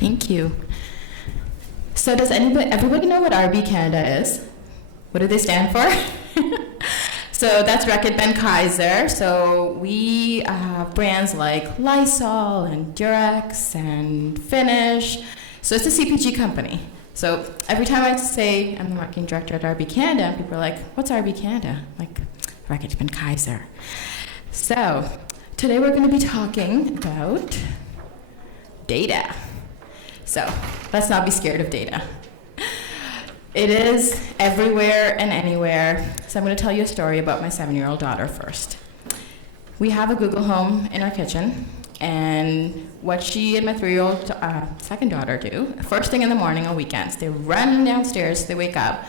Thank you. So does everybody know what RB Canada is? What do they stand for? So that's Reckitt Benckiser. So we have brands like Lysol and Durex and Finish. So it's a CPG company. So every time I say I'm the marketing director at RB Canada, people are like, what's RB Canada? Like, Reckitt Benckiser. So today we're going to be talking about data. So let's not be scared of data. It is everywhere and anywhere. So I'm going to tell you a story about my 7-year-old daughter first. We have a Google Home in our kitchen, and what she and my 3-year-old second daughter do, first thing in the morning on weekends, they run downstairs, they wake up,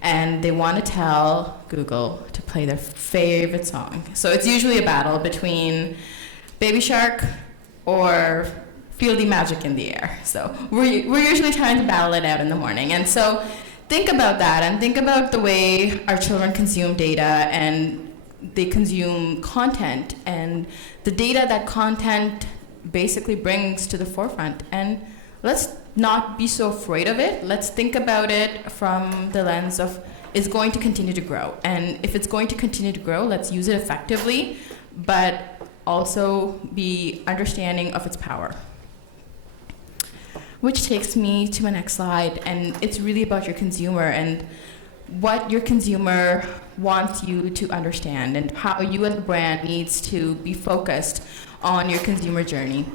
and they want to tell Google to play their favorite song. So it's usually a battle between Baby Shark or Feel the Magic in the Air. So we're usually trying to battle it out in the morning. And so think about that, and think about the way our children consume data, and they consume content, and the data that content basically brings to the forefront. And let's not be so afraid of it. Let's think about it from the lens of it's going to continue to grow. And if it's going to continue to grow, let's use it effectively, but also be understanding of its power. Which takes me to my next slide, and it's really about your consumer and what your consumer wants you to understand, and how you as a brand needs to be focused on your consumer journey.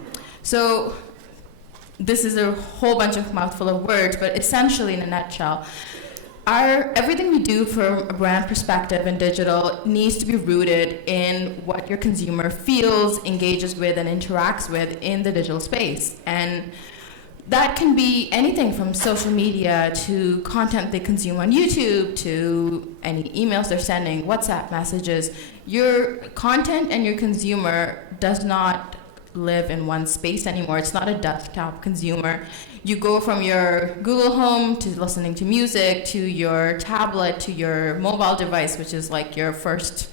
So this is a whole bunch of mouthful of words, but essentially in a nutshell, everything we do from a brand perspective in digital needs to be rooted in what your consumer feels, engages with, and interacts with in the digital space. And that can be anything from social media to content they consume on YouTube to any emails they're sending, WhatsApp messages. Your content and your consumer does not live in one space anymore. It's not a desktop consumer. You go from your Google Home to listening to music, to your tablet, to your mobile device, which is like your first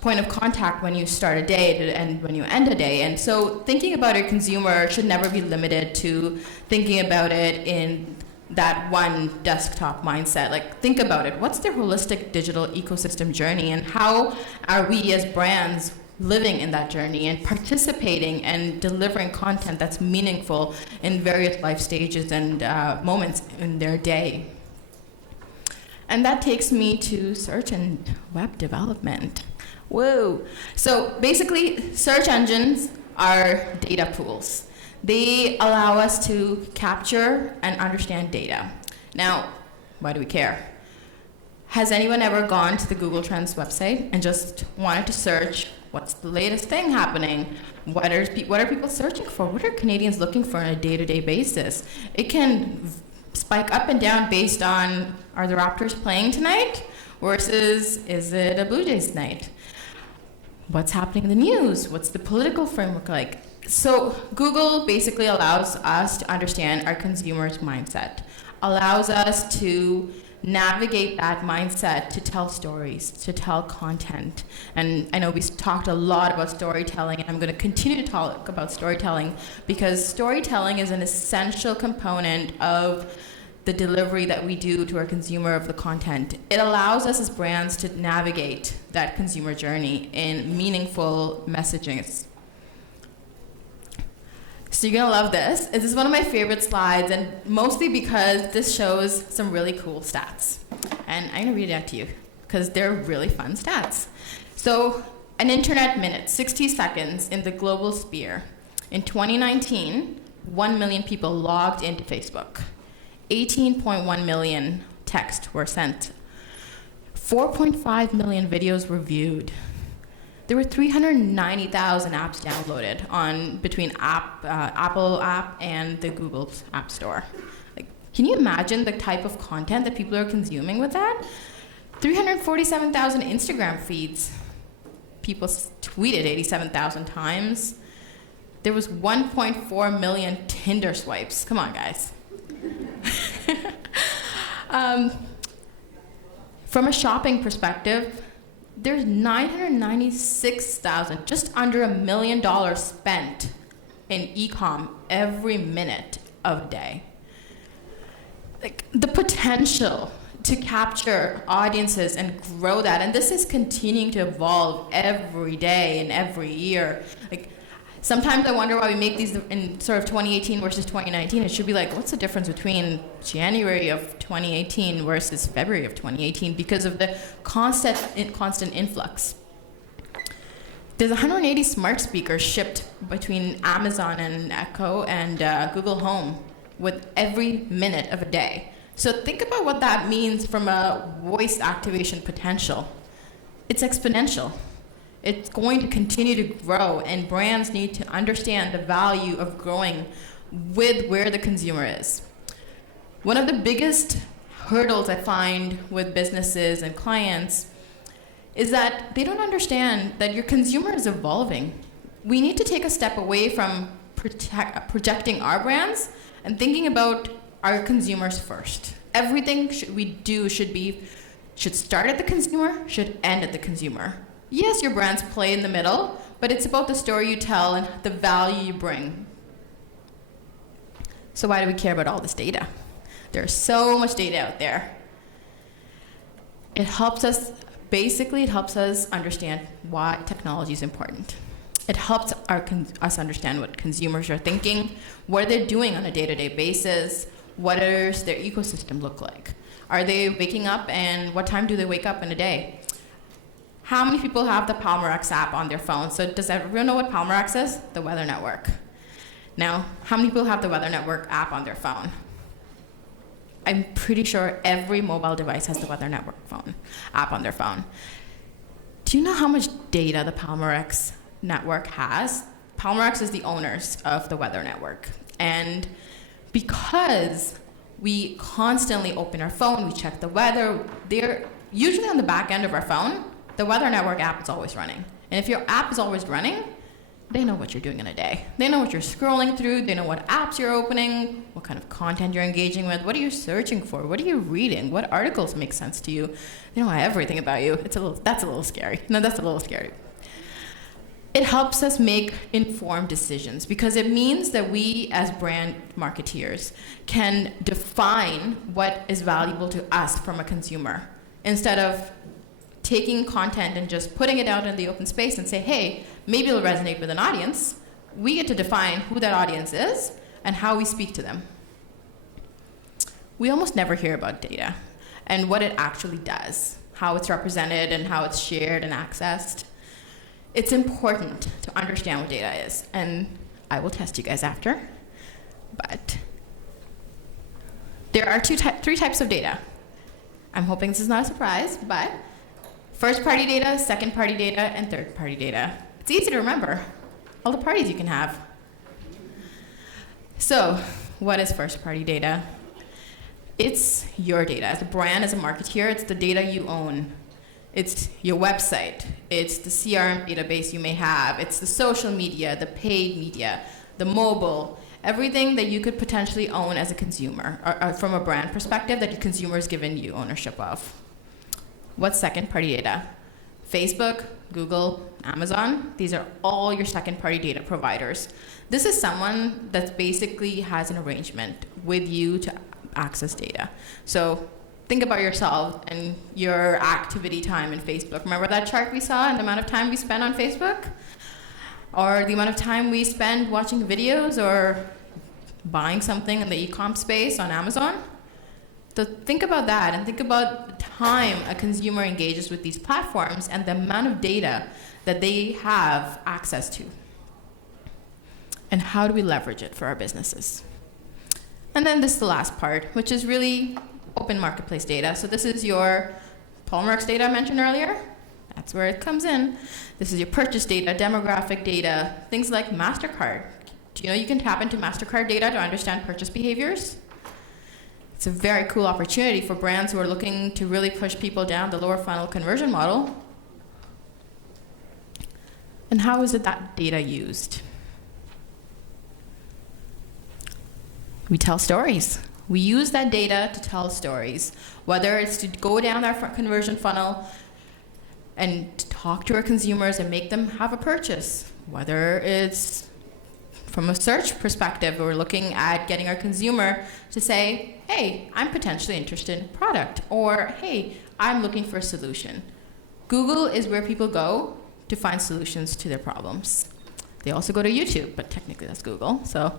point of contact when you start a day and when you end a day. And so thinking about your consumer should never be limited to thinking about it in that one desktop mindset. Like, think about it. What's their holistic digital ecosystem journey, and how are we as brands living in that journey and participating and delivering content that's meaningful in various life stages and moments in their day? And that takes me to search and web development. Whoa. So basically, search engines are data pools. They allow us to capture and understand data. Now, why do we care? Has anyone ever gone to the Google Trends website and just wanted to search what's the latest thing happening? What are people searching for? What are Canadians looking for on a day-to-day basis? It can spike up and down based on, are the Raptors playing tonight versus is it a Blue Jays night? What's happening in the news? What's the political framework like? So Google basically allows us to understand our consumer's mindset, allows us to navigate that mindset to tell stories, to tell content. And I know we talked a lot about storytelling, and I'm going to continue to talk about storytelling because storytelling is an essential component of the delivery that we do to our consumer of the content. It allows us as brands to navigate that consumer journey in meaningful messaging. So you're gonna love this. This is one of my favorite slides, and mostly because this shows some really cool stats. And I'm gonna read it out to you, because they're really fun stats. So, an internet minute, 60 seconds in the global sphere. In 2019, 1 million people logged into Facebook. 18.1 million texts were sent. 4.5 million videos were viewed. There were 390,000 apps downloaded between Apple app and the Google App Store. Like, can you imagine the type of content that people are consuming with that? 347,000 Instagram feeds. People tweeted 87,000 times. There was 1.4 million Tinder swipes. Come on, guys. From a shopping perspective, there's 996,000, just under $1 million spent in e-com every minute of the day. Like, the potential to capture audiences and grow that, and this is continuing to evolve every day and every year. Like, sometimes I wonder why we make these in sort of 2018 versus 2019. It should be like, what's the difference between January of 2018 versus February of 2018, because of the constant influx. There's 180 smart speakers shipped between Amazon and Echo and Google Home with every minute of a day. So think about what that means from a voice activation potential. It's exponential. It's going to continue to grow, and brands need to understand the value of growing with where the consumer is. One of the biggest hurdles I find with businesses and clients is that they don't understand that your consumer is evolving. We need to take a step away from projecting our brands and thinking about our consumers first. Everything we do should start at the consumer, should end at the consumer. Yes, your brands play in the middle, but it's about the story you tell and the value you bring. So why do we care about all this data? There's so much data out there. It helps us understand why technology is important. It helps us understand what consumers are thinking, what they're doing on a day-to-day basis, what does their ecosystem look like? Are they waking up, and what time do they wake up in a day? How many people have the Palmerex app on their phone? So does everyone know what Palmerex is? The Weather Network. Now, how many people have the Weather Network app on their phone? I'm pretty sure every mobile device has the Weather Network app on their phone. Do you know how much data the Palmerex network has? Palmerex is the owners of the Weather Network. And because we constantly open our phone, we check the weather, they're usually on the back end of our phone, the Weather Network app is always running. And if your app is always running, they know what you're doing in a day. They know what you're scrolling through, they know what apps you're opening, what kind of content you're engaging with, what are you searching for, what are you reading, what articles make sense to you. They know everything about you. That's a little scary. No, that's a little scary. It helps us make informed decisions because it means that we as brand marketeers can define what is valuable to us from a consumer instead of taking content and just putting it out in the open space and say, hey, maybe it'll resonate with an audience. We get to define who that audience is and how we speak to them. We almost never hear about data and what it actually does, how it's represented and how it's shared and accessed. It's important to understand what data is, and I will test you guys after. But there are three types of data. I'm hoping this is not a surprise, but first-party data, second-party data, and third-party data. It's easy to remember, all the parties you can have. So, what is first-party data? It's your data. As a brand, as a marketeer, it's the data you own. It's your website. It's the CRM database you may have. It's the social media, the paid media, the mobile, everything that you could potentially own as a consumer, or from a brand perspective that your consumer has given you ownership of. What's second-party data? Facebook, Google, Amazon, these are all your second-party data providers. This is someone that basically has an arrangement with you to access data. So think about yourself and your activity time in Facebook. Remember that chart we saw and the amount of time we spend on Facebook? Or the amount of time we spend watching videos or buying something in the e-com space on Amazon? So think about that and think about the time a consumer engages with these platforms and the amount of data that they have access to. And how do we leverage it for our businesses? And then this is the last part, which is really open marketplace data. So this is your Palmerex data I mentioned earlier. That's where it comes in. This is your purchase data, demographic data, things like MasterCard. Do you know you can tap into MasterCard data to understand purchase behaviors? It's a very cool opportunity for brands who are looking to really push people down the lower funnel conversion model. And how is that data used? We tell stories. We use that data to tell stories, whether it's to go down our conversion funnel and talk to our consumers and make them have a purchase, whether it's From a search perspective, we're looking at getting our consumer to say, hey, I'm potentially interested in a product, or hey, I'm looking for a solution. Google is where people go to find solutions to their problems. They also go to YouTube, but technically that's Google. So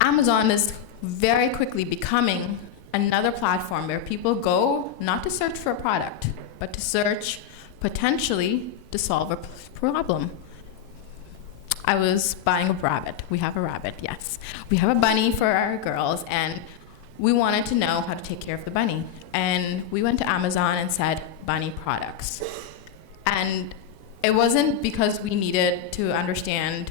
Amazon is very quickly becoming another platform where people go not to search for a product, but to search potentially to solve a problem. I was buying a rabbit. We have a rabbit, yes. We have a bunny for our girls, and we wanted to know how to take care of the bunny. And we went to Amazon and said, bunny products. And it wasn't because we needed to understand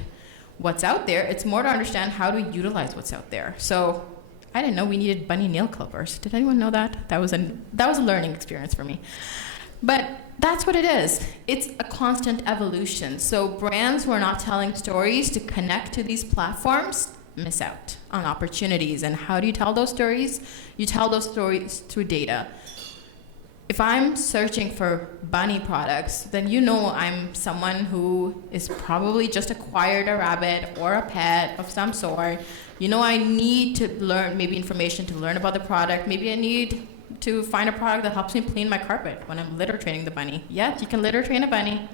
what's out there. It's more to understand how to utilize what's out there. So I didn't know we needed bunny nail clippers. Did anyone know that? That was a learning experience for me. But that's what it is. It's a constant evolution. So brands who are not telling stories to connect to these platforms miss out on opportunities. And how do you tell those stories? You tell those stories through data. If I'm searching for bunny products, then you know I'm someone who is probably just acquired a rabbit or a pet of some sort. You know I need to learn maybe information to learn about the product. Maybe I need to find a product that helps me clean my carpet when I'm litter training the bunny. Yes, you can litter train a bunny.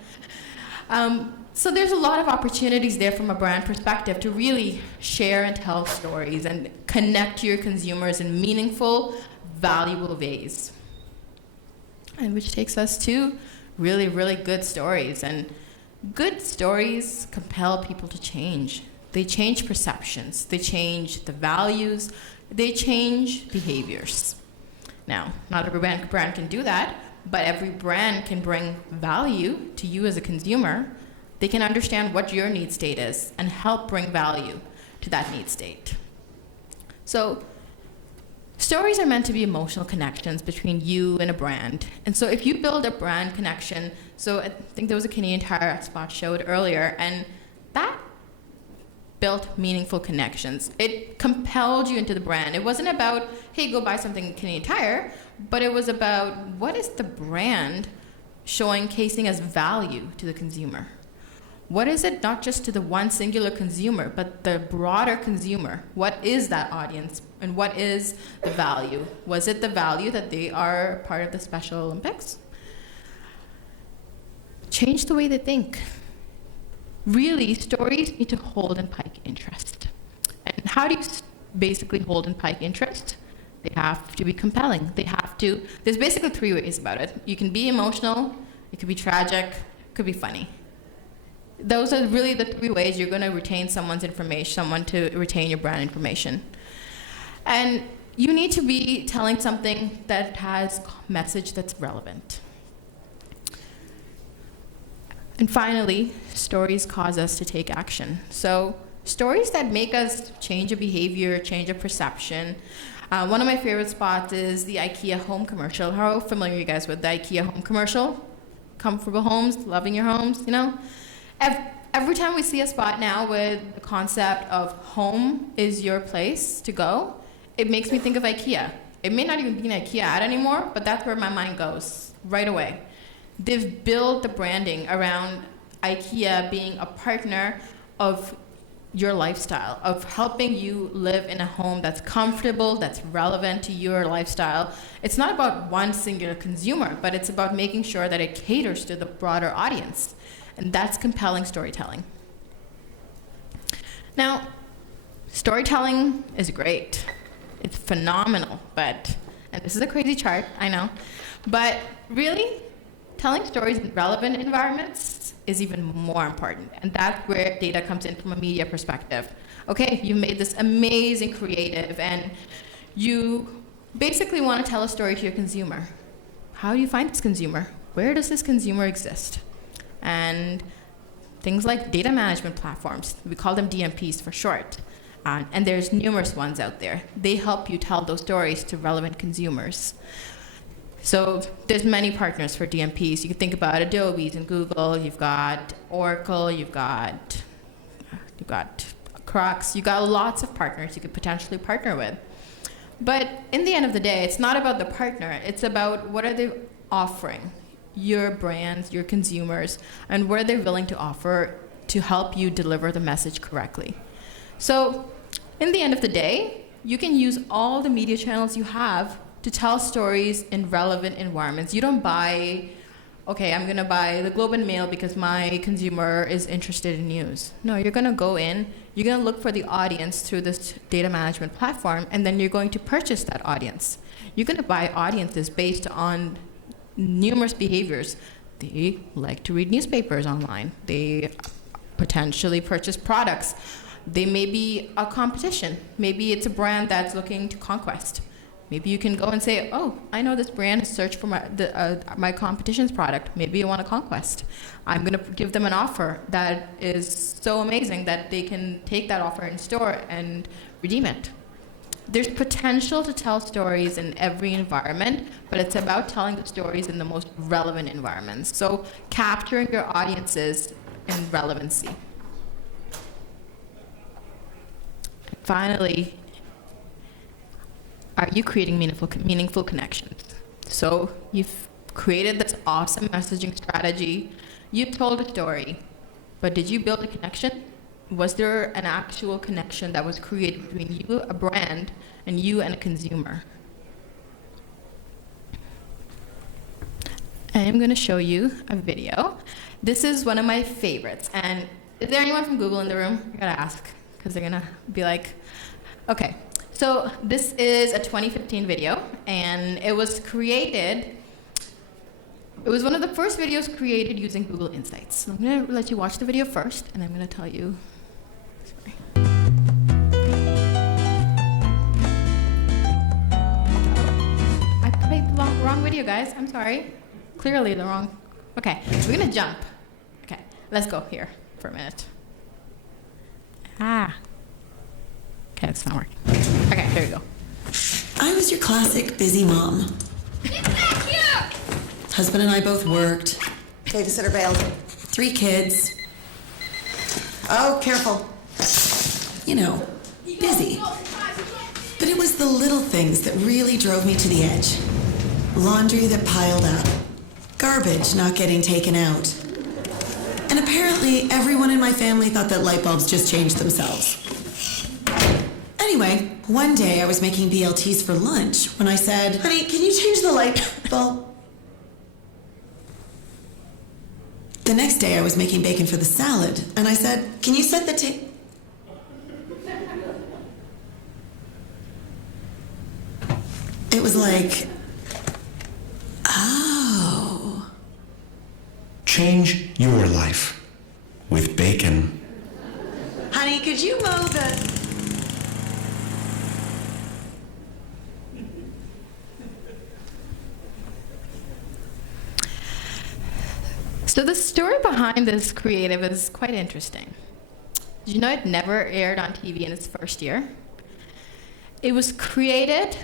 So there's a lot of opportunities there from a brand perspective to really share and tell stories and connect to your consumers in meaningful, valuable ways. And which takes us to really, really good stories. And good stories compel people to change. They change perceptions. They change the values. They change behaviors. Now, not every brand can do that, but every brand can bring value to you as a consumer. They can understand what your need state is and help bring value to that need state. So stories are meant to be emotional connections between you and a brand. And so if you build a brand connection, so I think there was a Canadian Tire spot showed earlier, and that built meaningful connections. It compelled you into the brand. It wasn't about, hey, go buy something at Canadian Tire, but it was about what is the brand showcasing as value to the consumer? What is it not just to the one singular consumer, but the broader consumer? What is that audience, and what is the value? Was it the value that they are part of the Special Olympics? Change the way they think. Really, stories need to hold and pike interest. And how do you basically hold and pike interest? They have to be compelling. There's basically three ways about it. You can be emotional, it could be tragic, it could be funny. Those are really the three ways you're going to retain someone's information, someone to retain your brand information. And you need to be telling something that has a message that's relevant. And finally, stories cause us to take action. So stories that make us change a behavior, change a perception. One of my favorite spots is the IKEA home commercial. How familiar are you guys with the IKEA home commercial? Comfortable homes, loving your homes, you know? Every time we see a spot now with the concept of home is your place to go, it makes me think of IKEA. It may not even be an IKEA ad anymore, but that's where my mind goes right away. They've built the branding around IKEA being a partner of your lifestyle, of helping you live in a home that's comfortable, that's relevant to your lifestyle. It's not about one singular consumer, but it's about making sure that it caters to the broader audience. And that's compelling storytelling. Now, storytelling is great. It's phenomenal, and this is a crazy chart, I know, but really, telling stories in relevant environments is even more important. And that's where data comes in from a media perspective. Okay, you made this amazing creative, and you basically want to tell a story to your consumer. How do you find this consumer? Where does this consumer exist? And things like data management platforms, we call them DMPs for short, and there's numerous ones out there. They help you tell those stories to relevant consumers. So there's many partners for DMPs. You can think about Adobe's and Google, you've got Oracle, you've got Crocs, you've got lots of partners you could potentially partner with. But in the end of the day, it's not about the partner, it's about what are they offering your brands, your consumers, and what are they willing to offer to help you deliver the message correctly. So in the end of the day, you can use all the media channels you have to tell stories in relevant environments. You don't buy, okay, I'm gonna buy the Globe and Mail because my consumer is interested in news. No, you're gonna go in, you're gonna look for the audience through this data management platform, and then you're going to purchase that audience. You're gonna buy audiences based on numerous behaviors. They like to read newspapers online. They potentially purchase products. They may be a competition. Maybe it's a brand that's looking to conquest. Maybe you can go and say, oh, I know this brand has searched for my competition's product. Maybe you want a conquest. I'm going to give them an offer that is so amazing that they can take that offer in store and redeem it. There's potential to tell stories in every environment, but it's about telling the stories in the most relevant environments. So capturing your audiences in relevancy. Finally, are you creating meaningful connections? So you've created this awesome messaging strategy. You told a story, but did you build a connection? Was there an actual connection that was created between you, a brand, and you and a consumer? I am going to show you a video. This is one of my favorites. And is there anyone from Google in the room? I gotta ask, because they're going to be like, okay. So this is a 2015 video, and it was created, it was one of the first videos created using Google Insights. So I'm going to let you watch the video first, and I'm going to tell you. Sorry. I played the wrong video, guys. I'm sorry. Clearly the wrong. Okay, we're going to jump. Okay, let's go here for a minute. Okay, it's not working. Okay, here we go. I was your classic busy mom. Get back here! Husband and I both worked. Babysitter bailed. 3 kids. Oh, careful. You know, busy. But it was the little things that really drove me to the edge. Laundry that piled up. Garbage not getting taken out. And apparently everyone in my family thought that light bulbs just changed themselves. Anyway, one day I was making BLTs for lunch when I said, Honey, can you change the light bulb? The next day I was making bacon for the salad, and I said, Can you set the table? it was like, oh. Change your life with bacon. Honey, could you mow the... So the story behind this creative is quite interesting. Did you know it never aired on TV in its first year? It was created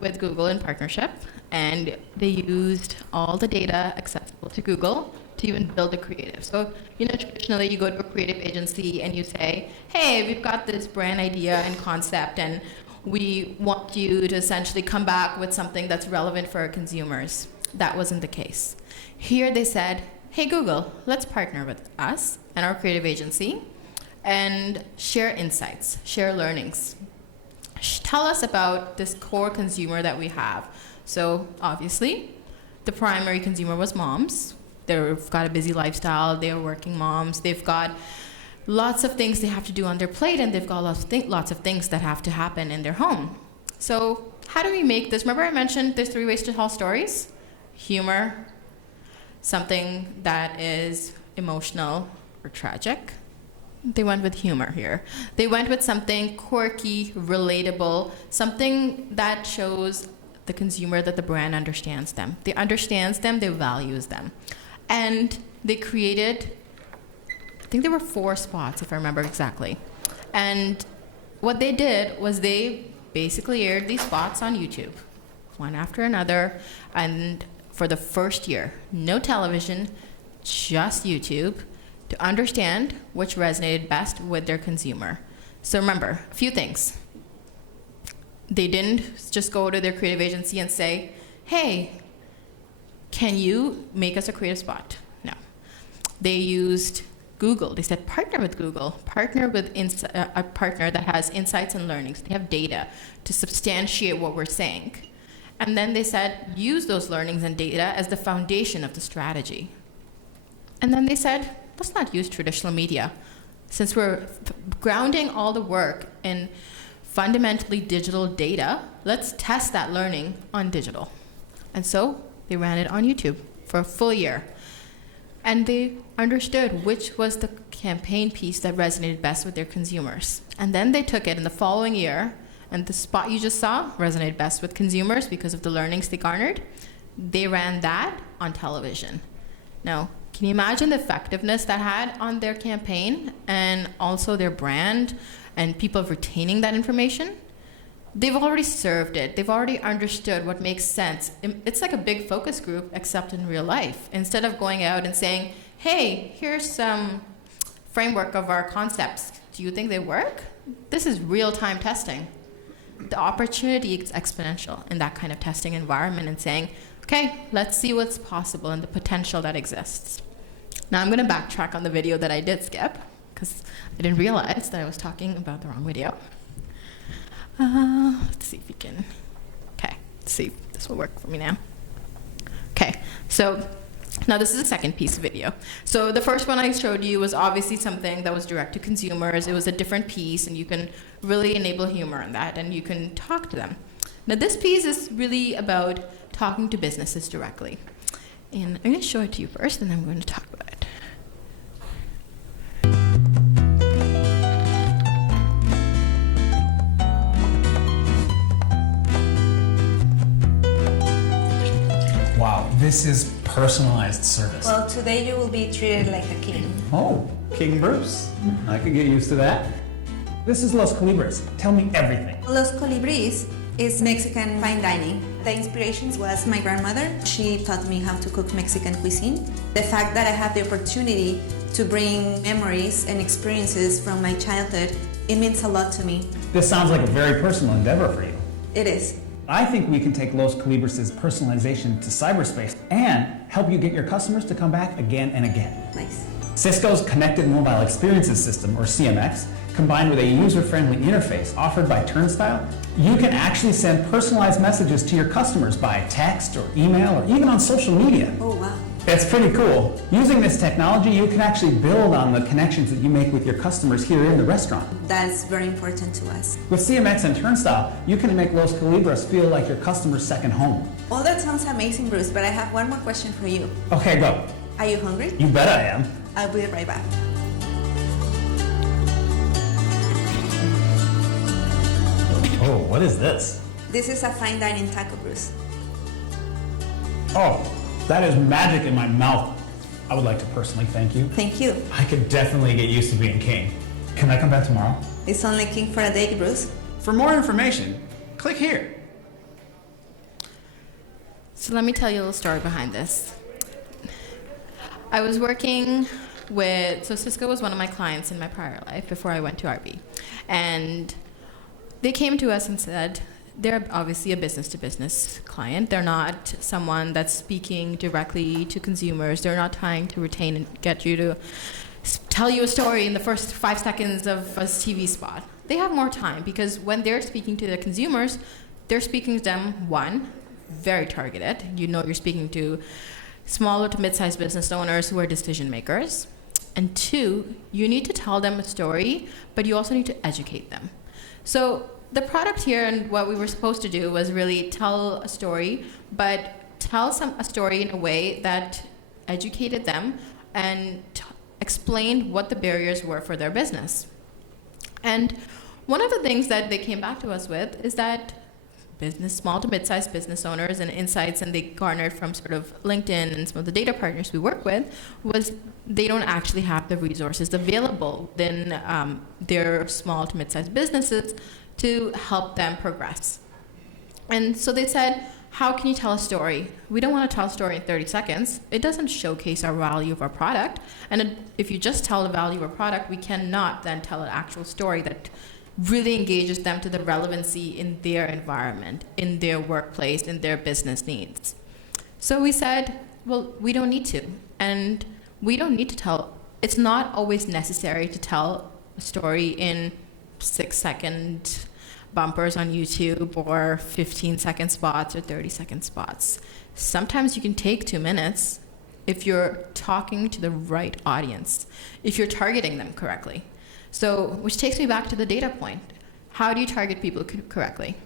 with Google in partnership, and they used all the data accessible to Google to even build the creative. So, you know, traditionally you go to a creative agency and you say, hey, we've got this brand idea and concept, and we want you to essentially come back with something that's relevant for our consumers. That wasn't the case. Here they said, hey Google, let's partner with us and our creative agency and share insights, share learnings. Tell us about this core consumer that we have. So obviously, the primary consumer was moms. They've got a busy lifestyle, they're working moms, they've got lots of things they have to do on their plate, and they've got lots of things that have to happen in their home. So how do we make this? Remember I mentioned there's 3 ways to tell stories? Humor, something that is emotional or tragic. They went with humor here. They went with something quirky, relatable, something that shows the consumer that the brand understands them. They understands them, they values them. And they created, I think there were 4 spots, if I remember exactly. And what they did was they basically aired these spots on YouTube, one after another, and for the first year, no television, just YouTube, to understand which resonated best with their consumer. So remember, a few things. They didn't just go to their creative agency and say, hey, can you make us a creative spot? No. They used Google. They said partner with Google, partner with a partner that has insights and learnings. They have data to substantiate what we're saying. And then they said, use those learnings and data as the foundation of the strategy. And then they said, let's not use traditional media. Since we're grounding all the work in fundamentally digital data, let's test that learning on digital. And so they ran it on YouTube for a full year. And they understood which was the campaign piece that resonated best with their consumers. And then they took it in the following year, and the spot you just saw resonated best with consumers because of the learnings they garnered. They ran that on television. Now, can you imagine the effectiveness that had on their campaign and also their brand and people retaining that information? They've already served it. They've already understood what makes sense. It's like a big focus group, except in real life. Instead of going out and saying, hey, here's some framework of our concepts. Do you think they work? This is real-time testing. The opportunity is exponential in that kind of testing environment and saying, okay, let's see what's possible and the potential that exists. Now I'm going to backtrack on the video that I did skip because I didn't realize that I was talking about the wrong video. Let's see if we can, okay, let's see if this will work for me now. Okay, so now this is the second piece of video. So the first one I showed you was obviously something that was direct to consumers. It was a different piece, and you can really enable humor in that, and you can talk to them. Now this piece is really about talking to businesses directly. And I'm going to show it to you first, and then I'm going to talk about it. Wow, this is personalized service. Well, today you will be treated like a king. Oh, King Bruce. I could get used to that. This is Los Colibres. Tell me everything. Los Colibris is Mexican fine dining. The inspiration was my grandmother. She taught me how to cook Mexican cuisine. The fact that I have the opportunity to bring memories and experiences from my childhood, it means a lot to me. This sounds like a very personal endeavor for you. It is. I think we can take Los Colibres' personalization to cyberspace and help you get your customers to come back again and again. Nice. Cisco's Connected Mobile Experiences System, or CMX, combined with a user-friendly interface offered by Turnstile, you can actually send personalized messages to your customers by text or email or even on social media. Oh, wow. It's pretty cool. Using this technology, you can actually build on the connections that you make with your customers here in the restaurant. That's very important to us. With CMX and Turnstile, you can make Los Colibres feel like your customer's second home. All that sounds amazing, Bruce, but I have one more question for you. Okay, go. Are you hungry? You bet I am. I'll be right back. Oh, what is this? This is a fine dining taco, Bruce. Oh, that is magic in my mouth. I would like to personally thank you. Thank you. I could definitely get used to being king. Can I come back tomorrow? It's only king for a day, Bruce. For more information, click here. So let me tell you a little story behind this. I was working with, so Cisco was one of my clients in my prior life before I went to RB. And they came to us and said, they're obviously a business-to-business client. They're not someone that's speaking directly to consumers. They're not trying to retain and get you to tell you a story in the first 5 seconds of a TV spot. They have more time because when they're speaking to the consumers, they're speaking to them, one, very targeted. You know you're speaking to smaller to mid-sized business owners who are decision makers. And two, you need to tell them a story, but you also need to educate them. So the product here and what we were supposed to do was really tell a story, but tell a story in a way that educated them and explained what the barriers were for their business. And one of the things that they came back to us with is that small to mid-sized business owners and insights, and they garnered from sort of LinkedIn and some of the data partners we work with, was they don't actually have the resources available within their small to mid-sized businesses to help them progress. And so they said, how can you tell a story? We don't want to tell a story in 30 seconds. It doesn't showcase our value of our product. And if you just tell the value of our product, we cannot then tell an actual story that really engages them to the relevancy in their environment, in their workplace, in their business needs. So we said, well, we don't need to. And we don't need to tell It's not always necessary to tell a story in 6-second bumpers on YouTube or 15-second spots or 30-second spots. Sometimes you can take 2 minutes if you're talking to the right audience, if you're targeting them correctly. So, which takes me back to the data point. How do you target people correctly?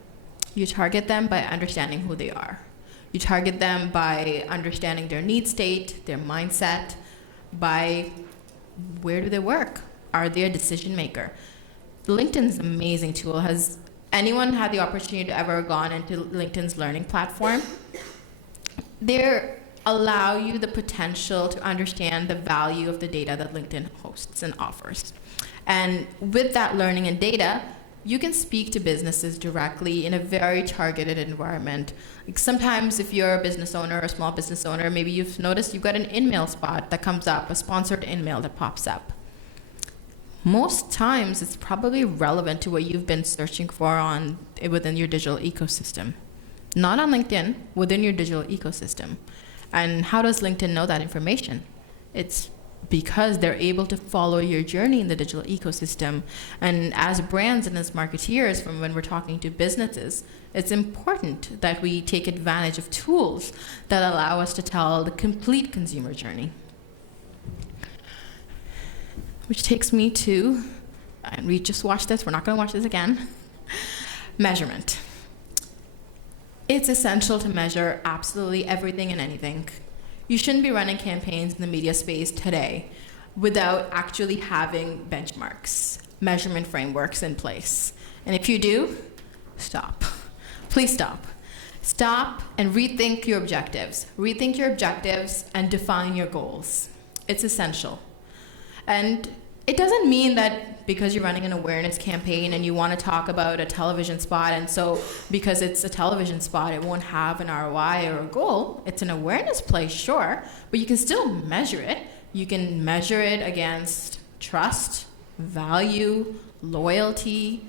You target them by understanding who they are. You target them by understanding their need state, their mindset, by where do they work? Are they a decision maker? LinkedIn's an amazing tool. Has anyone had the opportunity to ever gone into LinkedIn's learning platform? They allow you the potential to understand the value of the data that LinkedIn hosts and offers. And with that learning and data, you can speak to businesses directly in a very targeted environment. Like sometimes if you're a business owner or a small business owner, maybe you've noticed you've got an in-mail spot that comes up, a sponsored in-mail that pops up. Most times it's probably relevant to what you've been searching for within your digital ecosystem. Not on LinkedIn, within your digital ecosystem. And how does LinkedIn know that information? It's because they're able to follow your journey in the digital ecosystem. And as brands and as marketeers, from when we're talking to businesses, it's important that we take advantage of tools that allow us to tell the complete consumer journey. Which takes me to, and we just watched this, we're not going to watch this again, measurement. It's essential to measure absolutely everything and anything. You shouldn't be running campaigns in the media space today without actually having benchmarks, measurement frameworks in place. And if you do, stop. Please stop. Stop and rethink your objectives. Rethink your objectives and define your goals. It's essential. And it doesn't mean that because you're running an awareness campaign and you want to talk about a television spot, and so because it's a television spot, it won't have an ROI or a goal. It's an awareness play, sure, but you can still measure it. You can measure it against trust, value, loyalty,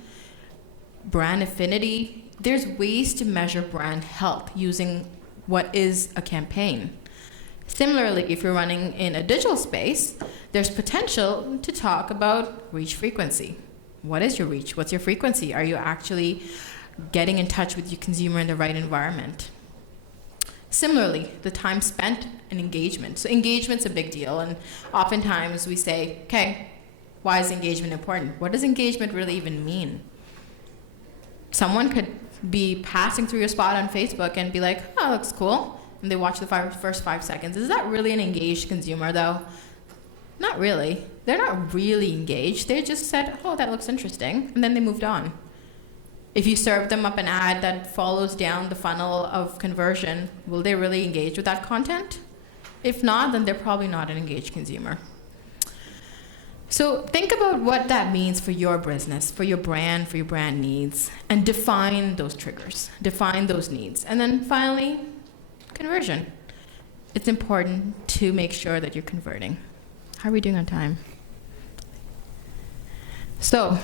brand affinity. There's ways to measure brand health using what is a campaign. Similarly, if you're running in a digital space, there's potential to talk about reach frequency. What is your reach? What's your frequency? Are you actually getting in touch with your consumer in the right environment? Similarly, the time spent and engagement. So engagement's a big deal, and oftentimes we say, okay, why is engagement important? What does engagement really even mean? Someone could be passing through your spot on Facebook and be like, oh, that looks cool. And they watch the first 5 seconds. Is that really an engaged consumer, though? Not really. They're not really engaged. They just said, oh, that looks interesting, and then they moved on. If you serve them up an ad that follows down the funnel of conversion, will they really engage with that content? If not, then they're probably not an engaged consumer. So think about what that means for your business, for your brand needs, and define those triggers, define those needs. And then finally, conversion. It's important to make sure that you're converting. How are we doing on time? So,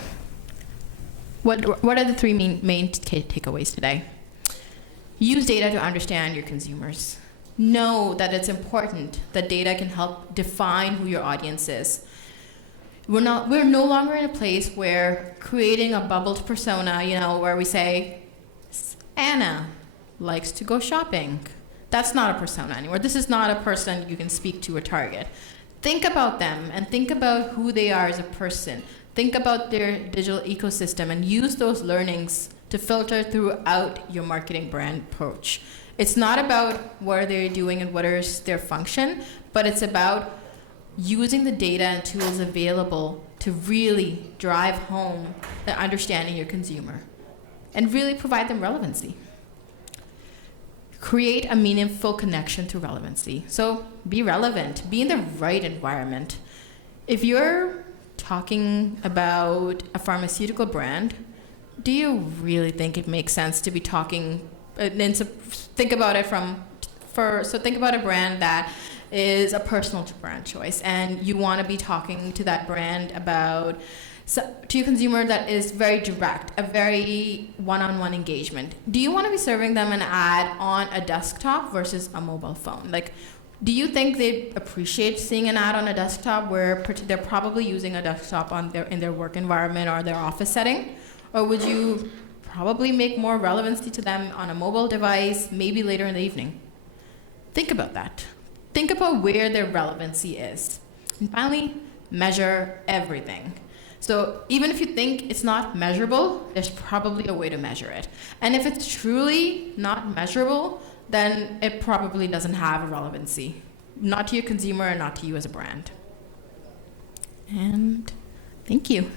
what are the 3 main takeaways today? Use data to understand your consumers. Know that it's important that data can help define who your audience is. We're no longer in a place where creating a bubbled persona, where we say, Anna likes to go shopping. That's not a persona anymore. This is not a person you can speak to or target. Think about them and think about who they are as a person. Think about their digital ecosystem and use those learnings to filter throughout your marketing brand approach. It's not about what they're doing and what is their function, but it's about using the data and tools available to really drive home the understanding your consumer and really provide them relevancy. Create a meaningful connection through relevancy. So be relevant, be in the right environment. If you're talking about a pharmaceutical brand, do you really think it makes sense to be talking, think about a brand that is a personal brand choice, and you want to be talking to that brand about, to your consumer that is very direct, a very one-on-one engagement. Do you want to be serving them an ad on a desktop versus a mobile phone? Like, Do you think they appreciate seeing an ad on a desktop where they're probably using a desktop in their work environment or their office setting? Or would you probably make more relevancy to them on a mobile device, maybe later in the evening? Think about that. Think about where their relevancy is. And finally, measure everything. So even if you think it's not measurable, there's probably a way to measure it. And if it's truly not measurable, then it probably doesn't have a relevancy. Not to your consumer and not to you as a brand. And thank you.